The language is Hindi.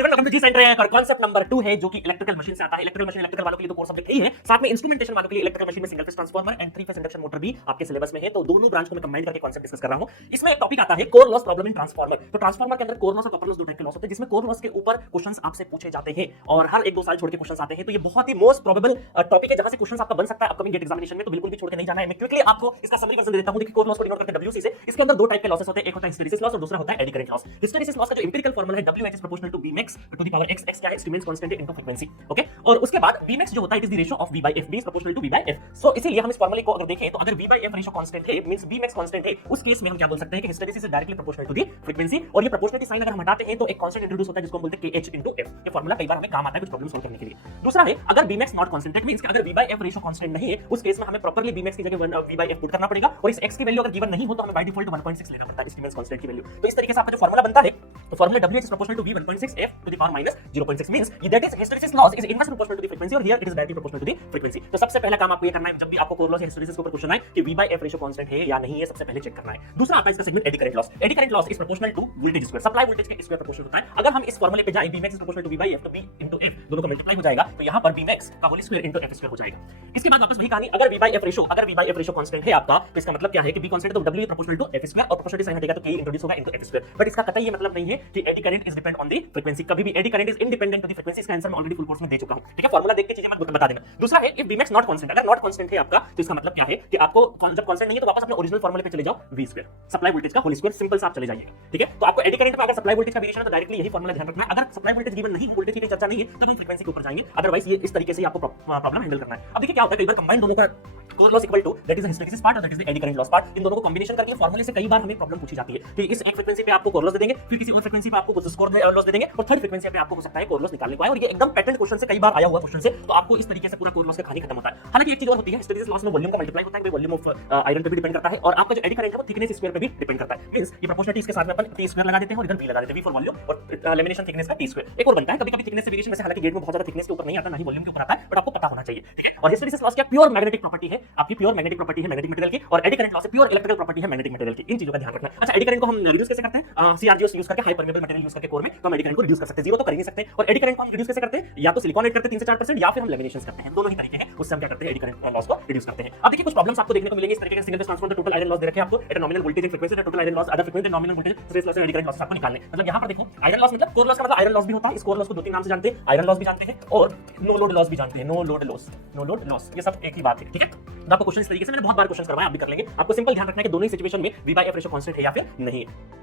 Everyone, welcome to G centre. Concept number 2 है जो कि इलेक्ट्रिकल मशीन से आता है। इलेक्ट्रिकल मशीन वालों के लिए तो कोर्स सब्जेक्ट ही है, साथ में इंस्ट्रूमेंटेशन वालों के लिए इलेक्ट्रिकल मशीन में single phase transformer and 3 phase induction motor भी आपके सिलेबस में है। तो दोनों ब्रांच को मैं कंबाइन करके कांसेप्ट डिस्कस कर रहा हूं। इसमें एक टॉपिक आता है core loss problem in transformer. तो ट्रांसफार्मर के अंदर कोर लॉस और कॉपर लॉस दो टाइप के लॉस होते हैं, जिसमें कोर लॉस के ऊपर क्वेश्चंस आपसे पूछे जाते हैं और हर 1-2 साल छोड़ के क्वेश्चंस आते हैं। तो ये बहुत ही मोस्ट प्रोबेबल टॉपिक है जहां से क्वेश्चंस आपका बन सकता है अपकमिंग गेट एग्जामिनेशन में। तो बिल्कुल भी छोड़ के नहीं जाना है। मैं क्विकली आपको इसका समरी वर्जन दे देता हूं। देखिए, कोर लॉस को डिनोट करते हैं डब्ल्यूसी से। इसके अंदर दो टाइप के लॉसेस होते हैं, एक होता है हिस्टैरिसीस लॉस और दूसरा होता है eddy current loss. Hysteresis loss का जो एम्पिरिकल फार्मूला है WH is proportional to Vmax to the power x। x क्या है? रिमेंस कांस्टेंट इनटू फ्रीक्वेंसी। ओके, और उसके बाद Vmax जो होता है it is the ratio of V by F। V is proportional to V by F। So इसीलिए हम इस फार्मूले को अगर देखें तो अगर V by F ratio constant है मींस Vmax कांस्टेंट है, उस केस में हम क्या बोल सकते हैं कि hysteresis is directly proportional to the frequency. और ये प्रोपोर्शनलिटी साइन अगर हम हटाते हैं तो एक कांस्टेंट इंट्रोड्यूस होता है जिसको हम बोलते हैं KH इनटू F। ये फार्मूला कई बार हमें काम आता है कुछ प्रॉब्लम सॉल्व करने के लिए। दूसरा है अगर Vmax not constant it means कि अगर V by F ratio constant नहीं है, उस केस में हमें प्रॉपर्ली Vmax की जगह V by F पुट करना पड़ेगा और इस x की वैल्यू अगर गिवन नहीं हो तो हमें बाय डिफॉल्ट 1.6 लेना पड़ता है इस रिमेंस कांस्टेंट की वैल्यू। तो इस तरीके से आपका जो फार्मूला बनता है तो formula WH is proportional to V 1.6 F to the power minus 0.6 means that is hysteresis loss is inverse proportional to the frequency और here it is directly proportional to the frequency. तो सबसे पहला काम आपको ये करना है जब भी आपको कोर लॉस या हिस्टैरिसीस के ऊपर क्वेश्चन आए कि V by F ratio constant है या नहीं है, सबसे पहले चेक करना है। दूसरा आता है इसका segment eddy current loss. Eddy current loss is proportional to voltage square, supply voltage के स्क्वायर प्रोपोर्शनल होता है। अगर हम इस फार्मूले पे जाएं Vmax is proportional to V by F तो V into F दोनों को मल्टीप्लाई हो जाएगा, तो यहां पर Vmax का whole square into F square हो जाएगा। इसके बाद वापस वही कहानी, अगर V by F ratio constant है आपका तो इसका मतलब क्या है कि V कांस्टेंट है तो W proportional to F square और प्रोपोर्शनलिटी साइन हटेगा तो K इंट्रोड्यूस होगा into F स्क्वायर। बट इसका कतई ये मतलब नहीं है कि eddy current is depend on the frequency. कभी भी eddy current is independent to the frequency. इसका आंसर मैं ऑलरेडी फुल कोर्स में दे चुका हूं, ठीक है। फार्मूला देख के चीजें मत बता देना। दूसरा है इफ Vmax नॉट कांस्टेंट, अगर नॉट कांस्टेंट है आपका तो इसका मतलब क्या है कि आपको जब कांस्टेंट नहीं है तो वापस अपने ओरिजिनल फार्मूले पे चले जाओ V स्क्वायर, सप्लाई वोल्टेज का होल स्क्वायर, सिंपल सा आप चले जाइए, ठीक है। तो आपको एडी करंट में अगर सप्लाई वोल्टेज का वेरिएशन है तो डायरेक्टली यही फार्मूला ध्यान रखना है। अगर सप्लाई वोल्टेज गिवन नहीं, वोल्टेज की चर्चा नहीं है तो हम फ्रीक्वेंसी के ऊपर जाएंगे। अदरवाइज ये इस तरीके से आपको प्रॉब्लम हैंडल करना है। अब देखिए क्या होता है, कई बार कंबाइन दोनों का core loss equal to that is the hysteresis part और that is the eddy current loss part, इन दोनों को कॉम्बिनेशन करके फार्मूले से कई बार हमें प्रॉब्लम पूछी जाती है कि इस एक फ्रीक्वेंसी पे आपको कोर लॉस दे देंगे, फिर किसी और फ्रीक्वेंसी पे आपको कुछ स्कोर लॉस दे देंगे और थर्ड फ्रीक्वेंसी पे आपको हो सकता है कोर लॉस निकालने को आए। और ये एकदम पैटर्न क्वेश्चन से कई बार आया हुआ क्वेश्चन से, तो आपको इस तरीके से पूरा कोर लॉस का कहानी खत्म होता है। हालांकि एक चीज और होती है, हिस्टैरिसीस लॉस में वॉल्यूम का मल्टीप्लाई होता है, वॉल्यूम ऑफ आयरन पे भी डिपेंड करता है और आपका जो एडी करंट है वो थिकनेस स्क्वायर पे भी डिपेंड करता है। मींस ये प्रोपोर्शनलिटी इसके साथ में अपन T स्क्वायर लगा देते हैं और इधर V लगा देते हैं, V फॉर वॉल्यूम और लेमिनेशन थिकनेस का T स्क्वायर। एक और बनता है कभी-कभी थिकनेस से वेरिएशन, वैसे हालांकि गेट में बहुत ज्यादा थिकनेस के ऊपर नहीं आता, ना ही वॉल्यूम के ऊपर आता है, बट आपको पता होना चाहिए, ठीक है। और हिस्टैरिसीस लॉस क्या प्योर मैग्नेटिक प्रॉपर्टी है, आपकी प्योर मैग्नेटिक प्रॉपर्टी है मैग्नेटिक मटेरियल की, और AD current loss pure electrical property है मैग्नेटिक मटेरियल की। इन चीजों का ध्यान रखना है। अच्छा, एडी करंट को हम रिड्यूस कैसे करते हैं? CRGOs यूज करके, हाई परमेबल मटेरियल यूज करके कोर में, तो हम एडी करंट को रिड्यूस कर सकते हैं। जीरो तो कर ही नहीं सकते। और एडी करंट को हम रिड्यूस कैसे करते हैं? या तो सिलिकॉन ऐड करते हैं 3 से 4% या फिर हम लेमिनेशंस करते हैं, दोनों ही तरीके हैं। उससे हम क्या करते हैं, एडी करंट लॉस को रिड्यूस करते हैं। अब देखिए कुछ प्रॉब्लम्स आपको देखने को मिलेंगे इस तरीके के single phase transformer total iron loss दे रखे हैं आपको, at nominal voltage and frequency, total iron loss, other frequency, nominal voltage, stress loss, eddy current loss आपको निकालने। मतलब यहां पर देखो आयरन लॉस मतलब कोर लॉस का मतलब आयरन लॉस भी होता है। इस कोर लॉस को 2-3 नाम से जानते हैं, आयरन लॉस भी जानते हैं और नो लोड लॉस भी जानते हैं। नो लोड लॉस ये सब एक ही बात है, ठीक है। तो आपको क्वेश्चन इस तरीके से मैंने बहुत बार क्वेश्चन करवाया, आप भी कर लेंगे। आपको सिंपल ध्यान रखना है कि दोनों ही सिचुएशन में V by F ratio constant है या फिर नहीं है।